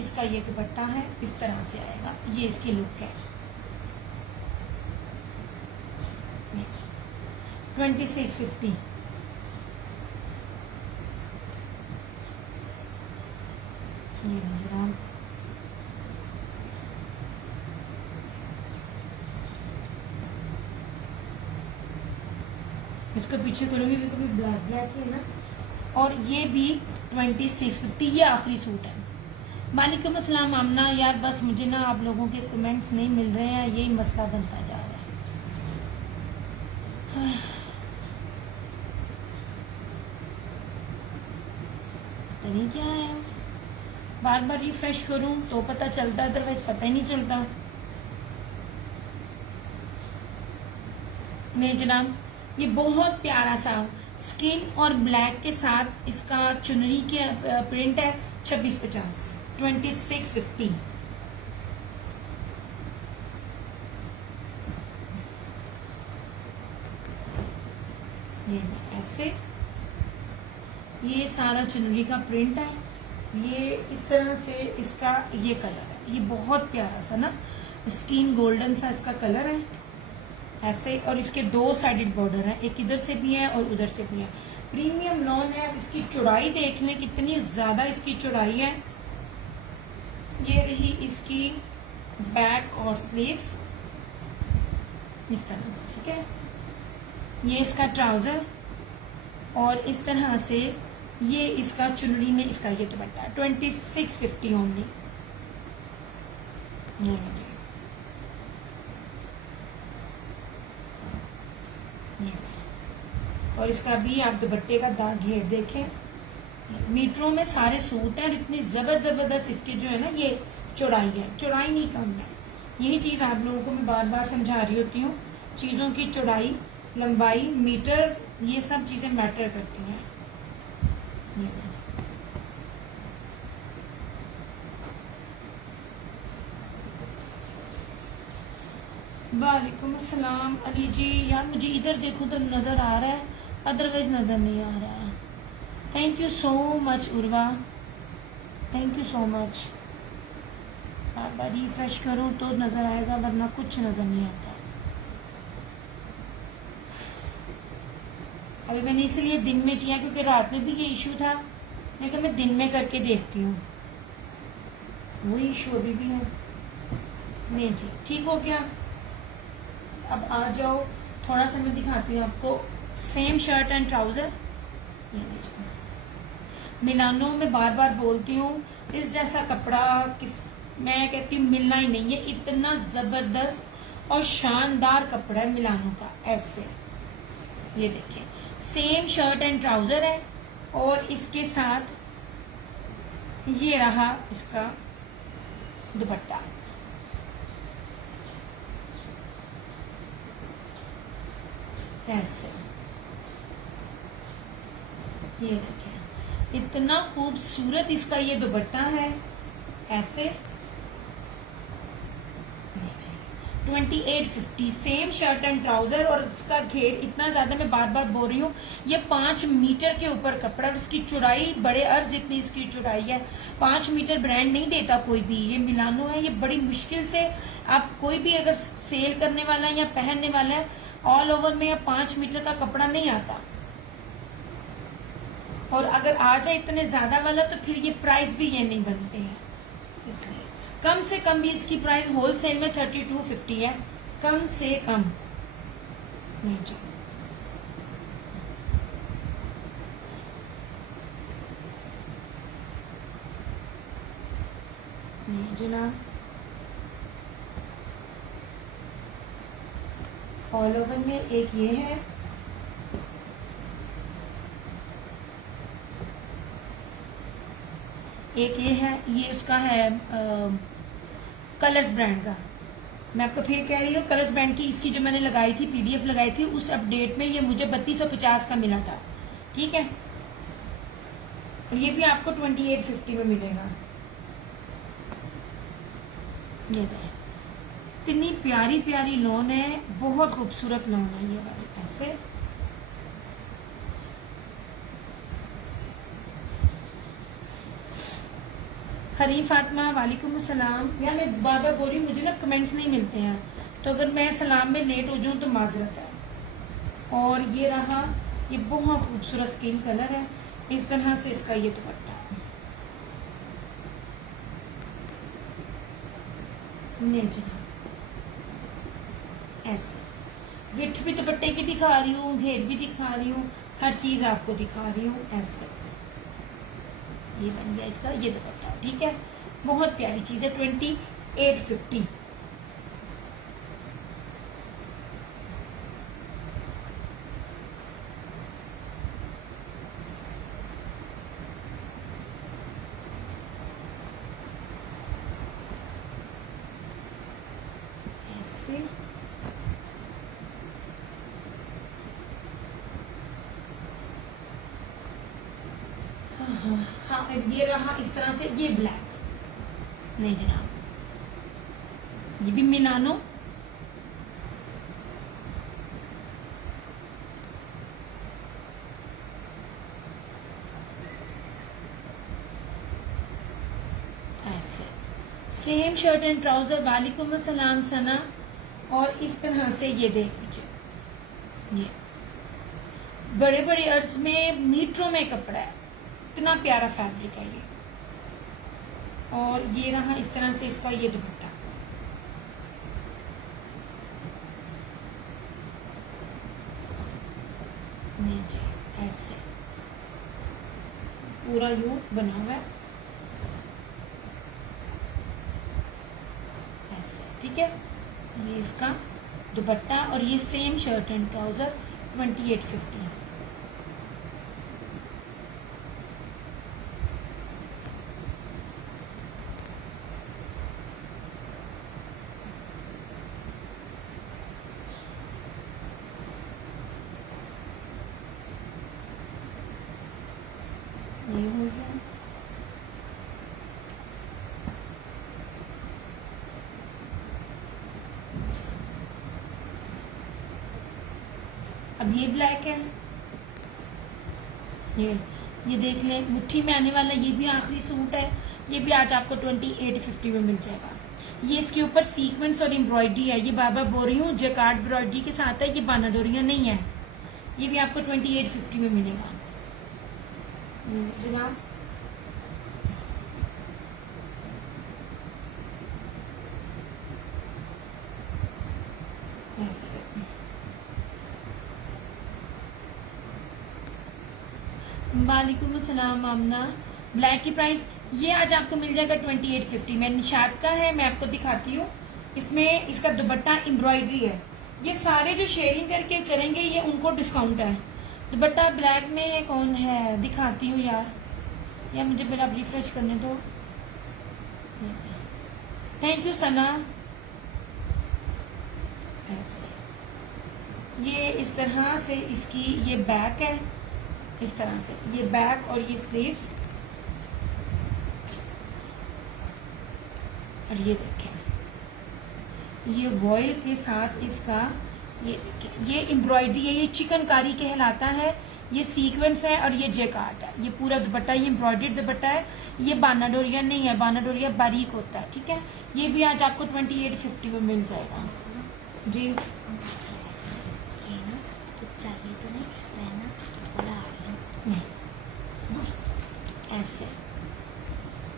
इसका ये दुपट्टा है, इस तरह से आएगा, ये इसकी लुक है। 2650। इसको पीछे करूंगी क्योंकि ब्लैक ब्लैक है ना। और ये भी 2650। ये आखिरी सूट है। वालेकुम अस्सलाम आमना। यार बस मुझे ना आप लोगों के कमेंट्स नहीं मिल रहे हैं, यही मसला बनता जा रहा है। पता नहीं क्या है, बार बार रिफ्रेश करूं तो पता चलता, अदरवाइज पता ही नहीं चलता। नहीं जनाब, ये बहुत प्यारा सा स्किन और ब्लैक के साथ इसका चुनरी के प्रिंट है। 2650, 2650। ये ऐसे, ये सारा चुनरी का प्रिंट है। ये इस तरह से इसका ये कलर है, ये बहुत प्यारा सा ना स्किन गोल्डन सा इसका कलर है ऐसे। और इसके 2 साइडेड बॉर्डर है, एक इधर से भी है और उधर से भी है। प्रीमियम लॉन है। अब इसकी चौड़ाई देख लें कितनी ज्यादा इसकी चौड़ाई है। ये रही इसकी बैक और स्लीव्स इस तरह से, ठीक है। ये इसका ट्राउजर और इस तरह से ये इसका चुनरी में इसका ये दुपट्टा। 2650 ओनली। और इसका भी आप दुपट्टे का दाग घेर देखें। मीटरों में सारे सूट हैं और इतनी जबरदस्त इसके जो है ना ये चौड़ाई है, चौड़ाई नहीं कम है। यही चीज आप लोगों को मैं बार बार समझा रही होती हूँ, चीजों की चौड़ाई, लंबाई, मीटर, ये सब चीजें मैटर करती हैं। वालेकुम अस्सलाम अली जी। यार मुझे इधर देखो तो नजर आ रहा है, अदरवाइज नजर नहीं आ रहा। Thank you so much Urva, thank you so much. बार बार रिफ्रेश करूं तो नजर आएगा, वरना कुछ नजर नहीं आता। अभी मैंने इसलिए दिन में किया क्योंकि रात में भी ये इशू था। मैं कहा मैं दिन में करके देखती हूँ, वही इशू अभी भी है। नहीं जी, ठीक हो गया। अब आ जाओ, थोड़ा सा मैं दिखाती हूँ आपको। Same shirt and trouser. Milano में बार बार बोलती हूँ, इस जैसा कपड़ा मैं कहती हूँ मिलना ही नहीं है। इतना जबरदस्त और शानदार कपड़ा है मिलानो का। ऐसे ये देखिए, सेम शर्ट एंड ट्राउजर है और इसके साथ ये रहा इसका दुपट्टा। ऐसे ये देखिए, इतना खूबसूरत इसका ये दुपट्टा है। ऐसे 2850, सेम शर्ट एंड ट्राउजर। और इसका घेर इतना ज्यादा, मैं बार बार बोल रही हूँ, ये 5 मीटर के ऊपर कपड़ा और इसकी चौड़ाई बड़े अर्ज जितनी इसकी चौड़ाई है। 5 मीटर ब्रांड नहीं देता कोई भी, ये मिलानो है। ये बड़ी मुश्किल से आप कोई भी अगर सेल करने वाला है या पहनने वाला है, ऑल ओवर में 5 मीटर का कपड़ा नहीं आता। और अगर आ जाए इतने ज्यादा वाला तो फिर ये प्राइस भी ये नहीं बनते हैं। इसलिए कम से कम भी इसकी प्राइस होलसेल में 3250 है, कम से कम। नहीं जी, नहीं जनाब, ऑल ओवर में एक ये है, एक ये है, ये उसका है कलर्स ब्रांड का। मैं आपको फिर कह रही हूँ, कलर्स ब्रांड की इसकी जो मैंने लगाई थी, पीडीएफ लगाई थी, उस अपडेट में ये मुझे 3250 का मिला था, ठीक है। और ये भी आपको 2850 में मिलेगा। ये इतनी प्यारी प्यारी लॉन है, बहुत खूबसूरत लॉन है ये वाली। ऐसे हरी फातिमा वालेकुम अस्सलाम। यार मैं बार बार बोल रही हूँ, मुझे ना कमेंट्स नहीं मिलते हैं, तो अगर मैं सलाम में लेट हो जाऊँ तो माजरत है। और ये रहा, ये बहुत खूबसूरत स्किन कलर है, इस तरह से इसका ये दुपट्टा नहीं जी, ऐसे विथ भी दुपट्टे की दिखा रही हूँ, घेर भी दिखा रही हूँ, हर चीज आपको दिखा रही हूँ। ऐसे ये बन गया इसका ये दुपट्टा, ठीक है। बहुत प्यारी चीज है, 2850। ऐसे हाँ, ये रहा इस तरह से, ये ब्लैक नहीं जनाब, ये भी मिलानो। ऐसे सेम शर्ट एंड ट्राउजर। वालेकुम अस्सलाम सना। और इस तरह से ये देख लीजिए, ये बड़े बड़े अर्ज में मीटरों में कपड़ा है, इतना प्यारा फैब्रिक है ये। और ये रहा इस तरह से इसका ये दुपट्टा, नीचे ऐसे पूरा यूं बना हुआ है ऐसे, ठीक है। ये इसका दुपट्टा और ये सेम शर्ट एंड ट्राउजर 2850। ये हो गया। अब ये ब्लैक है, ये देख लें, मुट्ठी में आने वाला ये भी आखिरी सूट है। ये भी आज आपको 2850 में मिल जाएगा। ये इसके ऊपर सीक्वेंस और एम्ब्रॉयडरी है, ये बार बार बोल रही हूँ, जैकार्ड एम्ब्रॉयडरी के साथ है, ये बानाडोरिया नहीं है। ये भी आपको 2850 में मिलेगा जनाब। ऐसे वालेकुम अस्सलाम आमना। ब्लैक की प्राइस ये आज आपको मिल जाएगा 2850 में। निशात का है, मैं आपको दिखाती हूँ। इसमें इसका दुपट्टा एम्ब्रॉयडरी है। ये सारे जो शेयरिंग करके करेंगे ये उनको डिस्काउंट है। दुपट्टा ब्लैक में कौन है, दिखाती हूँ यार, या मुझे पहले आप रिफ्रेश करने दो। थैंक यू सना। ऐसे ये इस तरह से इसकी ये बैक है, इस तरह से ये बैक और ये स्लीव्स। और ये देखें, ये वॉयल के साथ इसका ये देखें, ये एम्ब्रॉयडरी है, ये चिकनकारी कहलाता है। ये सीक्वेंस है और ये जैकार्ड है। ये पूरा दुपट्टा ये एम्ब्रॉयडर्ड दुपट्टा है। ये बानाडोरिया नहीं है, बानाडोरिया बारीक होता है, ठीक है। ये भी आज आपको 2850 में मिल जाएगा जी। चाहिए तो नहीं, मैं ना बड़ा आ रही हूँ। नहीं ऐसे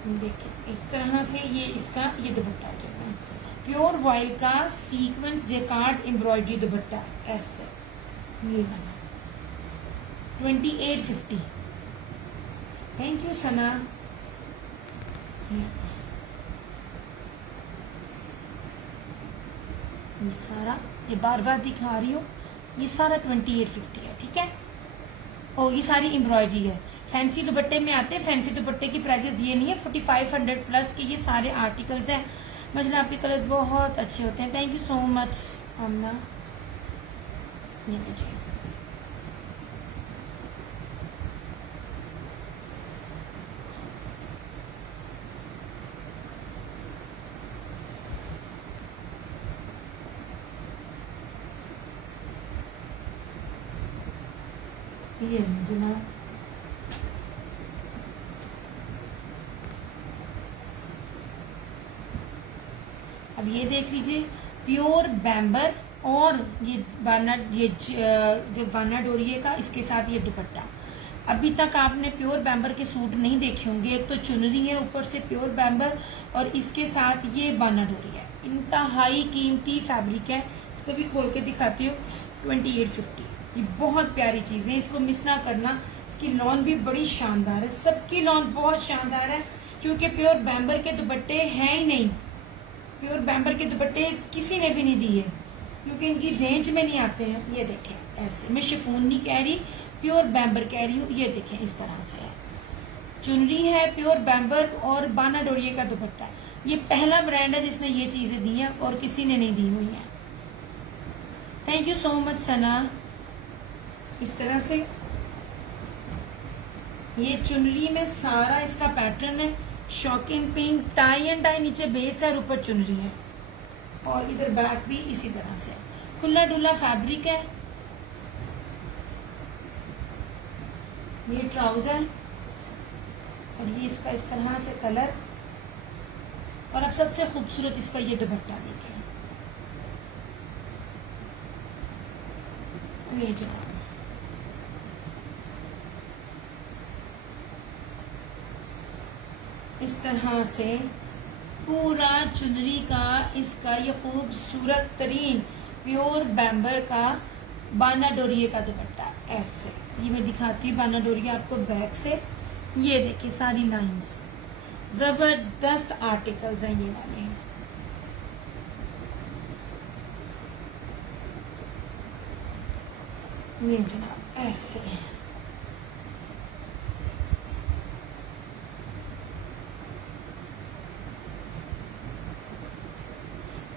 देखिए, इस तरह से ये इसका ये दुपट्टा आ जाएगा, प्योर वॉयल का सीक्वेंस जैकार्ड एम्ब्रॉयडरी दुपट्टा। ऐसे ये बना 2850। थैंक यू सना। ये सारा, ये बार बार दिखा रही हूँ, ये सारा 2850 है, ठीक है। और ये सारी एम्ब्रॉयडरी है। फैंसी दुपट्टे में आते हैं, फैंसी दुपट्टे की प्राइसेस ये नहीं है। 4500 प्लस के ये सारे आर्टिकल्स हैं। मतलब आपके कलर्स बहुत अच्छे होते हैं। थैंक यू सो मच आमना। ये लीजिए, ये जनाब अब ये देख लीजिए, प्योर बैम्बर और ये बाना, ये जो बाना डोरिये का, इसके साथ ये दुपट्टा। अभी तक आपने प्योर बैम्बर के सूट नहीं देखे होंगे। एक तो चुनरी है ऊपर से प्योर बैम्बर और इसके साथ ये बाना डोरी है। इंतहाई कीमती फैब्रिक है। इसको भी खोल के दिखाती हूँ। 2850, ये बहुत प्यारी चीज है, इसको मिस ना करना। इसकी लॉन भी बड़ी शानदार है, सबकी लॉन बहुत शानदार है, क्योंकि प्योर बैम्बर के दुपट्टे हैं ही नहीं। प्योर बैम्बर के दुपट्टे किसी ने भी नहीं दिए, क्योंकि इनकी रेंज में नहीं आते हैं। ये देखें ऐसे, मैं शिफॉन नहीं कह रही, प्योर बैम्बर कह रही हूँ। ये देखें इस तरह से है, चुनरी है प्योर बैम्बर और बाना डोरिये का दुपट्टा। ये पहला ब्रांड है जिसने ये चीजें दी हैं और किसी ने नहीं दी हुई हैं। थैंक यू सो मच सना। इस तरह से ये चुनरी में सारा इसका पैटर्न है, shocking pink, tie and tie नीचे बेस है और ऊपर चुनरी है, और इधर बैक भी इसी तरह से खुला डुला फैब्रिक है। ये ट्राउजर और ये इसका इस तरह से कलर, और अब सबसे खूबसूरत इसका ये दुपट्टा देखें। ये जो इस तरह से पूरा चुनरी का इसका ये खूबसूरत तरीन प्योर बैम्बर का बाना डोरिये का दुपट्टा। ऐसे ये मैं दिखाती हूँ बाना डोरिये आपको बैक से। ये देखिए सारी लाइंस, जबरदस्त आर्टिकल्स हैं ये वाले। ये जनाब ऐसे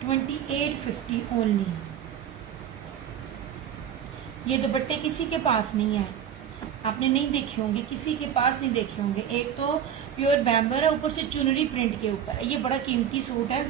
2850 ओनली। ये दुपट्टे किसी के पास नहीं है, आपने नहीं देखे होंगे, किसी के पास नहीं देखे होंगे। एक तो प्योर बैम्बर है, ऊपर से चुनरी प्रिंट के ऊपर है। ये बड़ा कीमती सूट है।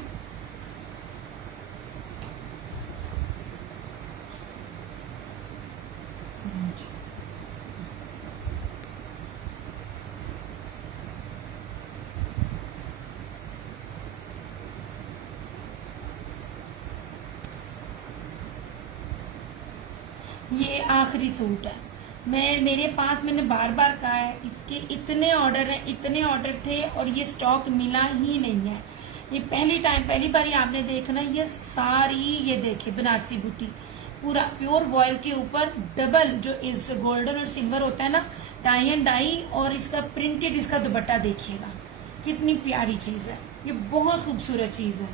ये आखिरी सूट है। मेरे पास मैंने बार बार कहा है, इसके इतने ऑर्डर हैं, इतने ऑर्डर थे और ये स्टॉक मिला ही नहीं है। ये पहली बार आपने देखना। ये सारी ये देखिए बनारसी बूटी पूरा प्योर वॉयल के ऊपर डबल जो इस गोल्डन और सिल्वर होता है ना, टाई एंड डाई, और इसका प्रिंटेड इसका दुपट्टा देखिएगा कितनी प्यारी चीज है। ये बहुत खूबसूरत चीज है,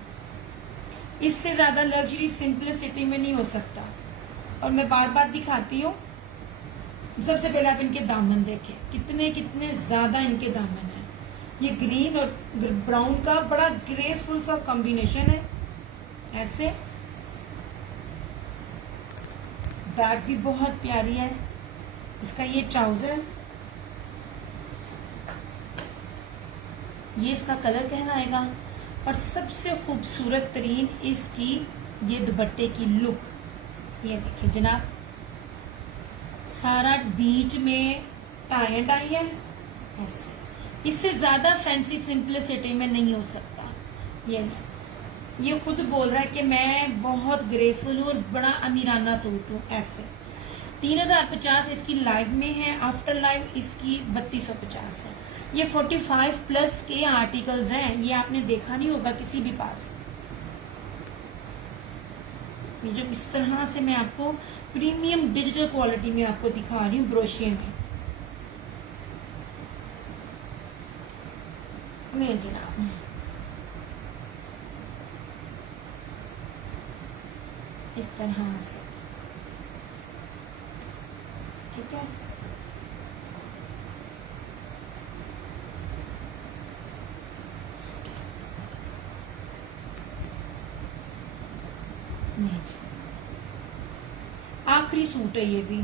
इससे ज्यादा लग्जरी सिंपलिसिटी में नहीं हो सकता। और मैं बार बार दिखाती हूँ। सबसे पहले आप इनके दामन देखें, कितने कितने ज्यादा इनके दामन है। ये ग्रीन और ब्राउन का बड़ा ग्रेसफुल सा कॉम्बिनेशन है। ऐसे बैक भी बहुत प्यारी है। इसका ये ट्राउजर, ये इसका कलर कहलाएगा, और सबसे खूबसूरत तरीन इसकी ये दुपट्टे की लुक। ये देखिए जनाब, सारा बीच में टाई एंड डाई है। ऐसे इससे ज्यादा फैंसी सिंपलिसिटी में नहीं हो सकता। ये खुद बोल रहा है कि मैं बहुत ग्रेसफुल हूँ और बड़ा अमीराना सूट हूँ। ऐसे 3050 इसकी लाइव में है, आफ्टर लाइव इसकी 3250 है। ये 45 प्लस के आर्टिकल्स हैं, ये आपने देखा नहीं होगा किसी भी पास। ये जो इस तरह से मैं आपको प्रीमियम डिजिटल क्वालिटी में आपको दिखा रही हूँ ब्रोशिये में। ये जनाब इस तरह से, ठीक है। आखिरी सूट है ये भी।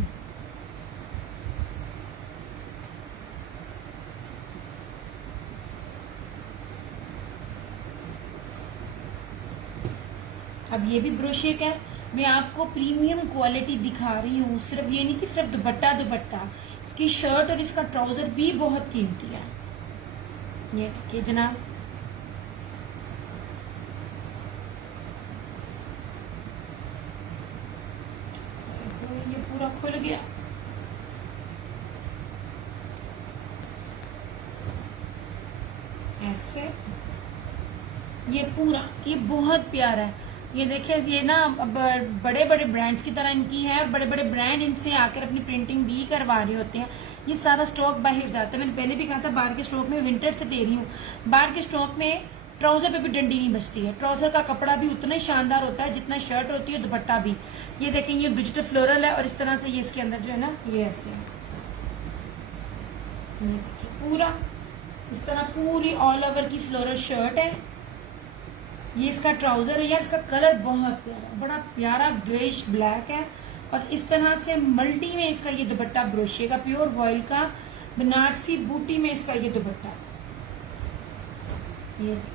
अब ये भी ब्रोशे का है। मैं आपको प्रीमियम क्वालिटी दिखा रही हूँ, सिर्फ ये नहीं कि सिर्फ दुपट्टा, इसकी शर्ट और इसका ट्राउजर भी बहुत कीमती है। ये देखिए जनाब, खुल गया। ऐसे ये पूरा, ये बहुत प्यारा है। ये देखिए, ये ना बड़े बड़े ब्रांड्स की तरह इनकी है, और बड़े बड़े ब्रांड इनसे आकर अपनी प्रिंटिंग भी करवा रहे होते हैं। ये सारा स्टॉक बाहर जाता है। मैंने पहले भी कहा था बाहर के स्टॉक में विंटर से दे रही हूँ। बाहर के स्टॉक में ट्राउजर पे भी डंडी नहीं बचती है। ट्राउजर का कपड़ा भी उतना ही शानदार होता है जितना शर्ट होती है, दुपट्टा भी। ये देखें, ये डिजिटल फ्लोरल है, और इस तरह से ये इसके अंदर जो है ना, ये ऐसे है। ये देखिए पूरा इस तरह पूरी ऑल ओवर की फ्लोरल शर्ट है। ये इसका ट्राउजर है। यार इसका कलर बहुत प्यारा, बड़ा प्यारा ग्रेश ब्लैक है, और इस तरह से मल्टी में इसका ये दुपट्टा ब्रोशे का, प्योर वॉइल का बनारसी बूटी में इसका ये दुपट्टा। ये देखिए,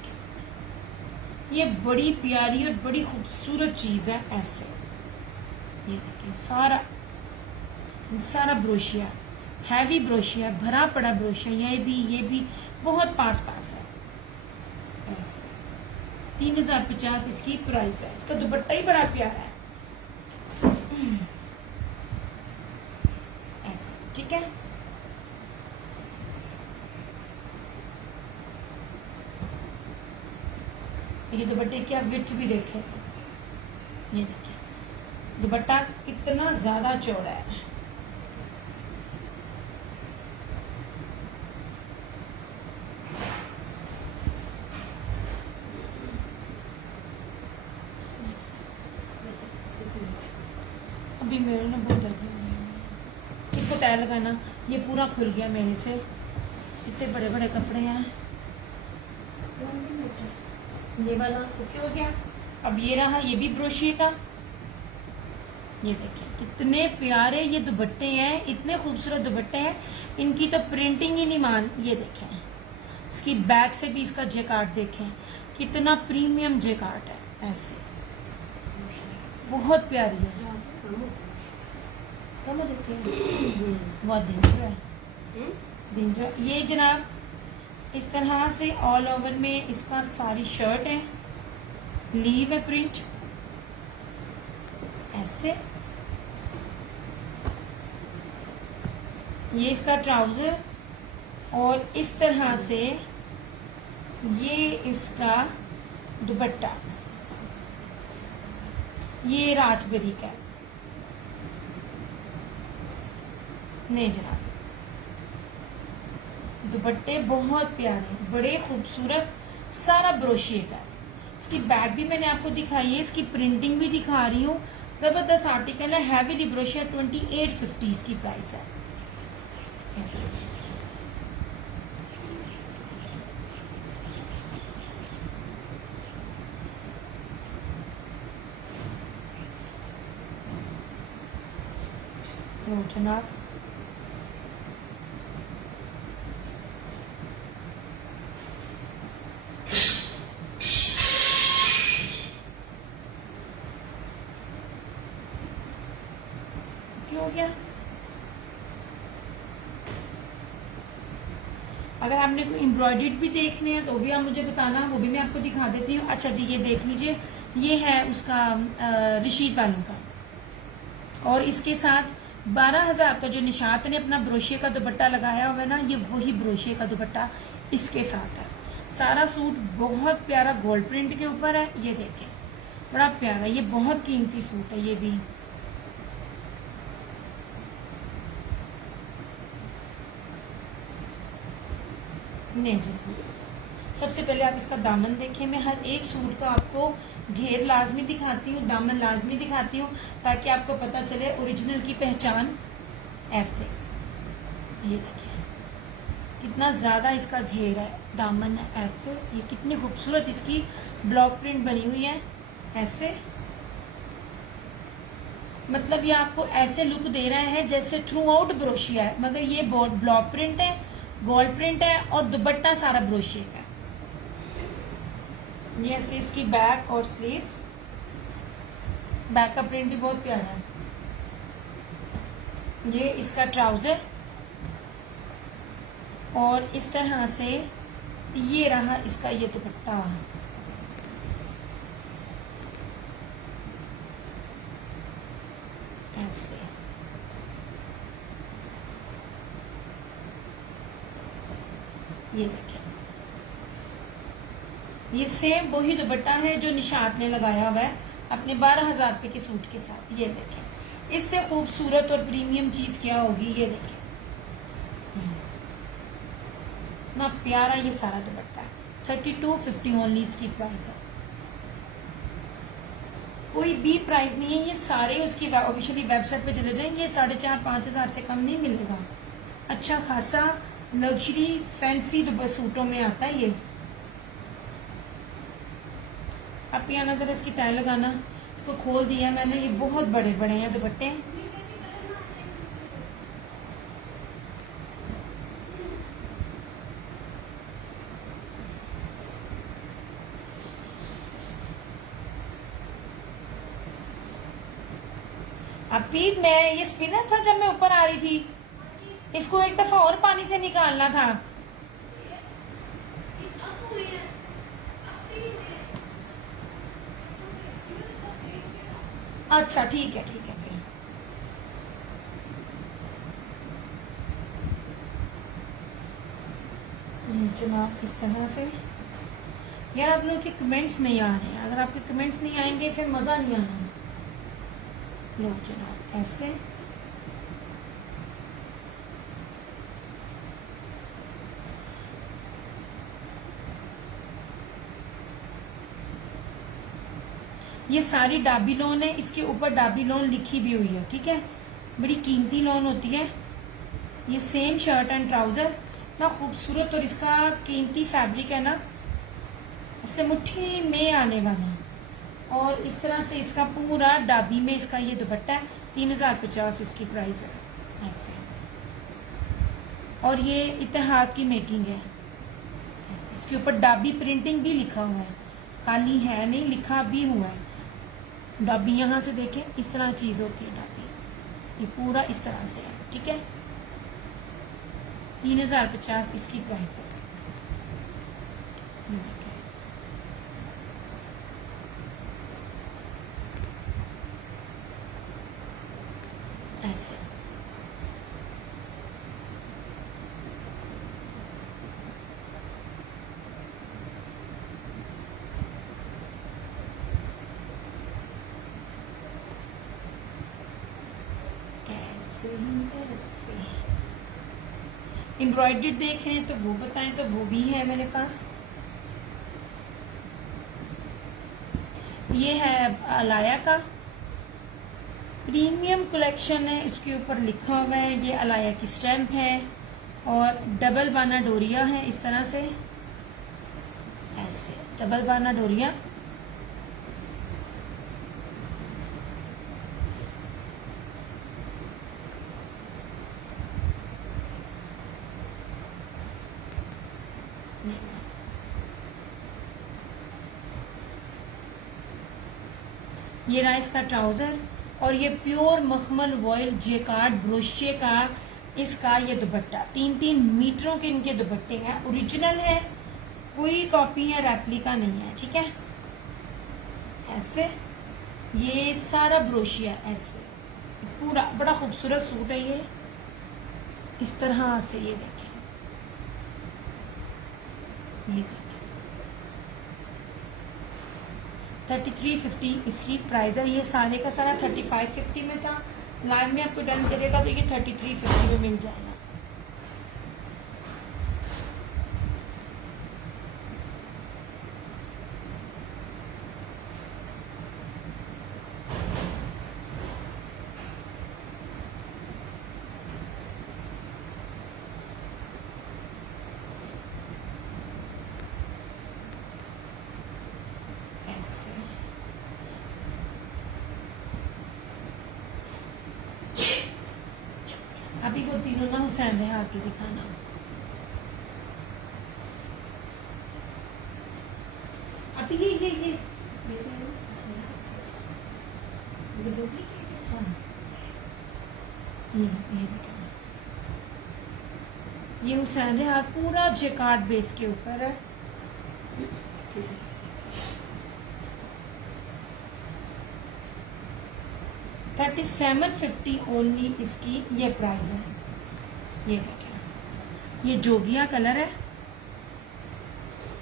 ये बड़ी प्यारी और बड़ी खूबसूरत चीज है। ऐसे ये देखिए, सारा सारा ब्रोशिया, हैवी ब्रोशिया, भरा पड़ा ब्रोशिया। ये भी बहुत पास पास है। ऐसे 3050 इसकी प्राइस है। इसका दुपट्टा ही बड़ा प्यारा है। ऐसे ठीक है। ये दुपट्टे की आप विड्थ भी देखें। ये देखिए दुपट्टा कितना ज्यादा चौड़ा है। अभी मेरे ना बहुत दर्द है, इसको तय लगाना। ये पूरा खुल गया मेरे से। इतने बड़े बड़े कपड़े हैं। ये वाला ओके हो गया। अब ये रहा, ये भी ब्रोशिए का। ये देखिए कितने प्यारे ये दुपट्टे हैं, इतने खूबसूरत दुपट्टे हैं। इनकी तो प्रिंटिंग ही नहीं मान। ये देखें, इसकी बैक से भी इसका जेकार्ड देखें, कितना प्रीमियम जेकार्ड है। ऐसे बहुत प्यारी है। कम देते हैं, बहुत डेंजर। ये जनाब इस तरह से ऑल ओवर में इसका सारी शर्ट है, लीव है प्रिंट ऐसे। ये इसका ट्राउजर, और इस तरह से ये इसका दुपट्टा। ये राजबरी का है। नहीं जनाब, दुपट्टे बहुत प्यारे, बड़े खूबसूरत, सारा ब्रोशिए का है। इसकी बैग भी मैंने आपको दिखाई है, इसकी प्रिंटिंग भी दिखा रही हूँ। जबरदस्त आर्टिकल है, हैवी ब्रोशिया। 2850 इसकी प्राइस है। ऐसे जनाब हो गया। अगर आपने कोई एम्ब्रॉयडर्ड भी देखने हैं तो भी आप मुझे बताना, वो भी मैं आपको दिखा देती हूँ। अच्छा जी, ये देख लीजिए, ये है उसका रशीद बानू का, और इसके साथ 12,000 का जो निशात ने अपना ब्रोशिए का दुपट्टा लगाया हुआ है ना, ये वही ब्रोशिए का दुपट्टा इसके साथ है। सारा सूट बहुत प्यारा गोल्ड प्रिंट के ऊपर है। ये देखें बड़ा प्यारा, ये बहुत कीमती सूट है। ये भी नहीं जी, सबसे पहले आप इसका दामन देखिए। मैं हर एक सूट का आपको घेर लाजमी दिखाती हूँ, दामन लाजमी दिखाती हूँ, ताकि आपको पता चले ओरिजिनल की पहचान। ऐसे ये देखिए कितना ज्यादा इसका घेर है, दामन है ऐसे। ये कितनी खूबसूरत इसकी ब्लॉक प्रिंट बनी हुई है ऐसे। मतलब ये आपको ऐसे लुक दे रहा है जैसे थ्रू आउट ब्रोशिया है, मगर ये ब्लॉक प्रिंट है, गोल्ड प्रिंट है, और दुपट्टा सारा ब्रोशिया का है। ये ऐसे इसकी बैक और स्लीव्स। बैक का प्रिंट भी बहुत प्यारा है। ये इसका ट्राउजर, और इस तरह से ये रहा इसका ये दुपट्टा। ऐसे ये देखें, ये सेम वही दुपट्टा है जो निशात ने लगाया हुआ है अपने 12,000 रुपए के सूट के साथ। ये देखें, इससे खूबसूरत और प्रीमियम चीज क्या होगी। ये देखें ना प्यारा ये सारा दुपट्टा है। 3250 ओनली इसकी प्राइस है, कोई भी प्राइस नहीं है। ये सारे उसकी ऑफिशियली वेबसाइट पे चले जाएंगे, 4,500-5 हजार से कम नहीं मिलेगा। अच्छा खासा लग्जरी फैंसी सूटों में आता है ये। आप यहाँ नजर इसकी तय लगाना, इसको खोल दिया मैंने, ये बहुत बड़े बड़े हैं दुपट्टे। अभी मैं ये स्पिनर था जब मैं ऊपर आ रही थी, इसको एक दफा और पानी से निकालना था। अच्छा ठीक है ठीक है भाई। जनाब इस तरह से यार आप लोगों के कमेंट्स नहीं आ रहे हैं, अगर आपके कमेंट्स नहीं आएंगे फिर मजा नहीं आना। लो जनाब ऐसे ये सारी डाबी लोन है, इसके ऊपर डाबी लोन लिखी भी हुई है, ठीक है, बड़ी कीमती लोन होती है। ये सेम शर्ट एंड ट्राउजर ना खूबसूरत, और इसका कीमती फैब्रिक है ना, इससे मुट्ठी में आने वाला। और इस तरह से इसका पूरा डाबी में इसका ये दुपट्टा है, 3,050 इसकी प्राइस है ऐसे। और ये इत्तेहाद की मेकिंग है, इसके ऊपर डाबी प्रिंटिंग भी लिखा हुआ है, खाली है नहीं, लिखा भी हुआ है। डाबी यहाँ से देखें, इस तरह चीज होती है डाबी, ये पूरा इस तरह से है, ठीक है। 3,050 इसकी प्राइस है। ऐसे एम्ब्रॉयडर्ड देख रहे हैं तो वो बताएं, तो वो भी है मेरे पास। ये है अलाया का प्रीमियम कलेक्शन है, इसके ऊपर लिखा हुआ है, ये अलाया की स्टैम्प है और डबल बाना डोरिया है, इस तरह से ऐसे डबल बाना डोरिया। ये रहा इसका ट्राउजर, और ये प्योर मखमल वॉयल जेकार्ड ब्रोशे का इसका ये दुपट्टा। 3-3 मीटरों के इनके दुपट्टे हैं, ओरिजिनल है, कोई कॉपी या रेप्लिका नहीं है, ठीक है। ऐसे ये सारा ब्रोशिया ऐसे पूरा बड़ा खूबसूरत सूट है ये, इस तरह से। ये देखें, ये देखें 3350 इसकी प्राइस है। ये सारे का सारा 3550 में था, लाइव में आपको डन करेगा तो ये 3350 में मिल जाएगा। अभी वो तीनों ना हुसैन है, आके दिखाना। अभी ये ये हुसैन है, हाथ पूरा जेकार्ड बेस के ऊपर है। $3750 ओनली इसकी ये प्राइस है। ये देखें, ये जोगिया कलर है,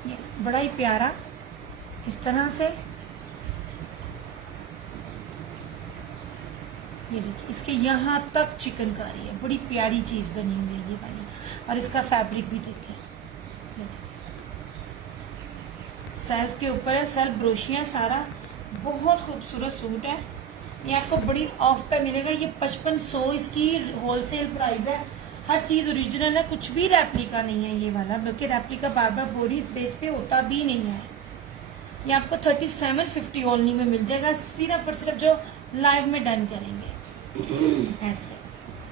ये बड़ा ही प्यारा इस तरह से, ये देखिए इसके यहाँ तक चिकनकारी है, बड़ी प्यारी चीज बनी हुई है ये वाली। और इसका फैब्रिक भी देखिए, सेल्फ के ऊपर है, सेल्फ ब्रोशिया सारा, बहुत खूबसूरत सूट है। ये आपको बड़ी ऑफ पे मिलेगा। ये 5500 इसकी होलसेल प्राइस है। हर चीज ओरिजिनल है, कुछ भी रेप्लिका नहीं है ये वाला, बल्कि रेप्लिका बार बार बोरी इस बेस पे होता भी नहीं है। ये आपको 3750 ओनली में मिल जाएगा, सिर्फ और सिर्फ जो लाइव में डन करेंगे। ऐसे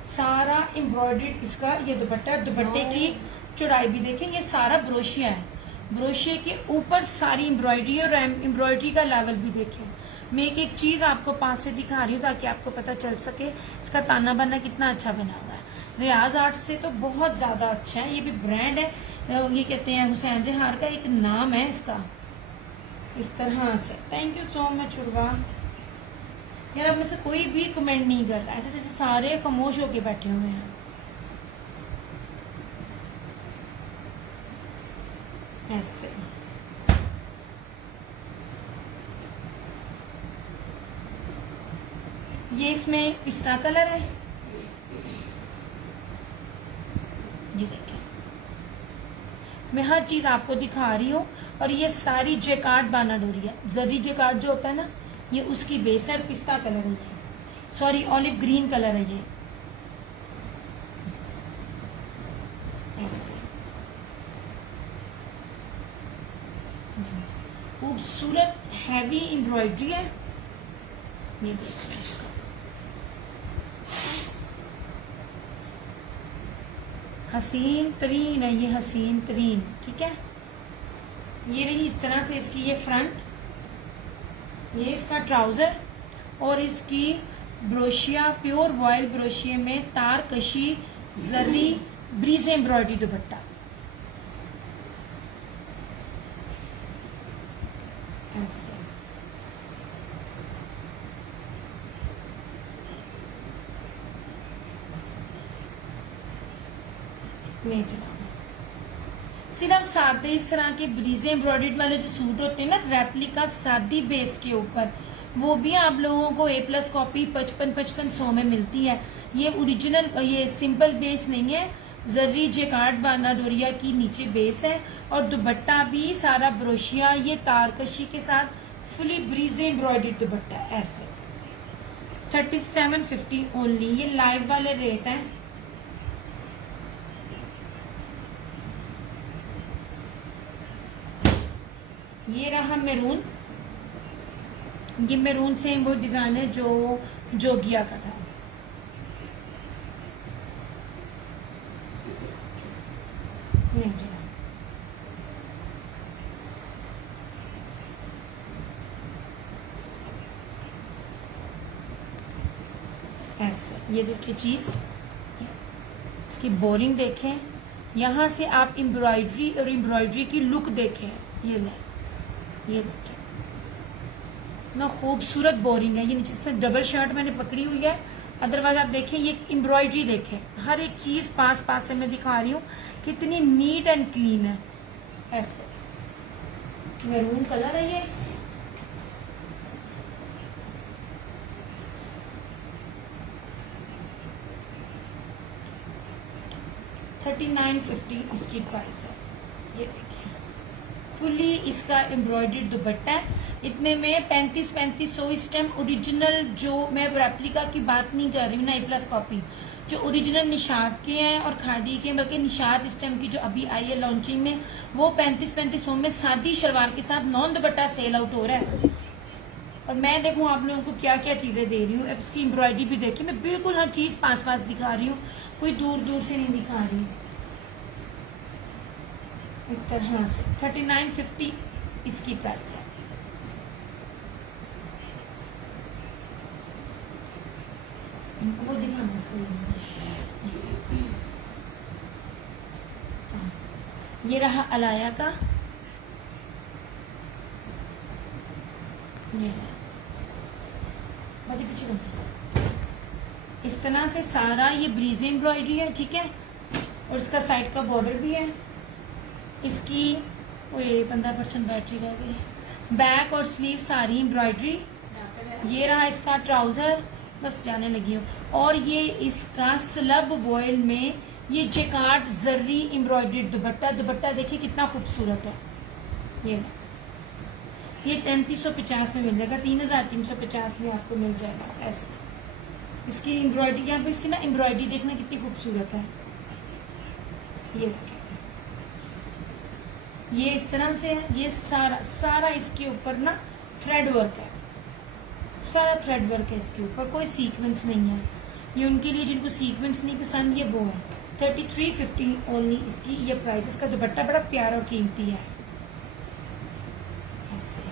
सारा एम्ब्रॉयडर्ड इसका ये दुपट्टा, दुपट्टे की चौड़ाई भी देखें, ये सारा ब्रोशिया है, ब्रोशिया के ऊपर सारी एम्ब्रॉयडरी, और एम्ब्रॉयडरी का लेवल भी देखें। मैं एक एक चीज आपको पास से दिखा रही हूँ ताकि आपको पता चल सके इसका ताना बाना कितना अच्छा बना हुआ है। रियाज आर्ट से तो बहुत ज्यादा अच्छा है, ये भी ब्रांड है, ये कहते हैं हुसैन रिहार का एक नाम है इसका, इस तरह से। Thank you so much Urva. यार अब में से कोई भी कमेंट नहीं कर रहा, ऐसे जैसे सारे खामोश होके बैठे हुए हैं। ऐसे ये इसमें पिस्ता कलर है, ये देखिए मैं हर चीज आपको दिखा रही हूँ। और ये सारी जेकार्ड बाना डोरी है, जरी जेकार्ड जो होता है ना, ये उसकी बेस है। पिस्ता कलर है ये, सॉरी ऑलिव ग्रीन कलर है ये। ऐसे खूबसूरत हैवी एम्ब्रॉयडरी है, ये देखिए इसका। हसीन तरीन है ये, हसीन तरीन, ठीक है। ये रही इस तरह से इसकी ये फ्रंट, ये इसका ट्राउजर, और इसकी ब्रोशिया प्योर वॉयल ब्रोशिया में तार कशी जरी ब्रीज एम्ब्रॉयडरी दुपट्टा। ऐसे नहीं चला, सिर्फ सादे इस तरह के ब्रीजे एम्ब्रॉयडर्ड वाले जो सूट होते हैं ना रेप्लिका सादी बेस के ऊपर, वो भी आप लोगों को A+ कॉपी 5500 में मिलती है। ये ओरिजिनल, ये सिंपल बेस नहीं है, जर्री जेकार्ड बाना डोरिया की नीचे बेस है, और दुपट्टा भी सारा ब्रोशिया, ये तारकशी के साथ फुली ब्रीजे एम्ब्रॉयडर्ड दुपट्टा। ऐसे 3750 ओनली, ये लाइव वाले रेट है। ये रहा मैरून, ये मैरून से वो डिजाइन है जो जोगिया का था। ऐसे ये देखिए चीज, इसकी बोरिंग देखें, यहां से आप एम्ब्रॉयडरी और एम्ब्रॉयडरी की लुक देखें। ये ले, ये देखिए ना खूबसूरत बोरिंग है। ये नीचे से डबल शर्ट मैंने पकड़ी हुई है, अदरवाइज आप देखें ये एम्ब्रॉयडरी देखें, हर एक चीज पास पास से मैं दिखा रही हूँ कितनी नीट एंड क्लीन है। ऐसे मैरून कलर है ये, $39.50 इसकी प्राइस है। ये देखिए फुली इसका एम्ब्रॉयडर्ड दुपट्टा है। इतने में 3500 इस टाइम ओरिजिनल, जो मैं रेप्लिका की बात नहीं कर रही हूँ ना A+ कॉपी, जो ओरिजिनल निशात के हैं और खादी के, बल्कि निशात इस टाइम की जो अभी आई है लॉन्चिंग में, वो 3500 में सादी शलवार के साथ नॉन दुपट्टा सेल आउट हो रहा है। और मैं देखूं आप लोगों को क्या क्या चीजें दे रही हूँ। अब इसकी एम्ब्रॉयडरी भी देखिए, मैं बिल्कुल हर चीज पास पास दिखा रही हूँ, कोई दूर दूर से नहीं दिखा रही। इस तरह से 3950 इसकी प्राइस है। वो दिखाना ये रहा अलाया का, ये पीछे इस तरह से सारा ये ब्रीज एम्ब्रॉयडरी है, ठीक है। और इसका साइड का बॉर्डर भी है, इसकी ओए 15% बैटरी रह गई। बैक और स्लीव सारी एम्ब्रॉयडरी। ये रहा इसका ट्राउजर, बस जाने लगी हो। और ये इसका स्लब वॉयल में ये जेकार्ड जर्री एम्ब्रॉयडरी दुपट्टा। दुपट्टा देखिए कितना खूबसूरत है। ये 3350 में मिल जाएगा, 3350 में आपको मिल जाएगा ऐसे। इसकी एम्ब्रॉयडरी, यहाँ पे इसकी ना एम्ब्रॉयडरी देखना कितनी खूबसूरत है। ये इस तरह से है। ये सारा इसके ऊपर ना थ्रेड वर्क है, सारा थ्रेड वर्क है इसके ऊपर, कोई सीक्वेंस नहीं है। ये उनके लिए जिनको सीक्वेंस नहीं पसंद, ये वो है। 3350 ओनली इसकी ये प्राइस। इसका दुपट्टा बड़ा प्यारा और कीमती है ऐसे।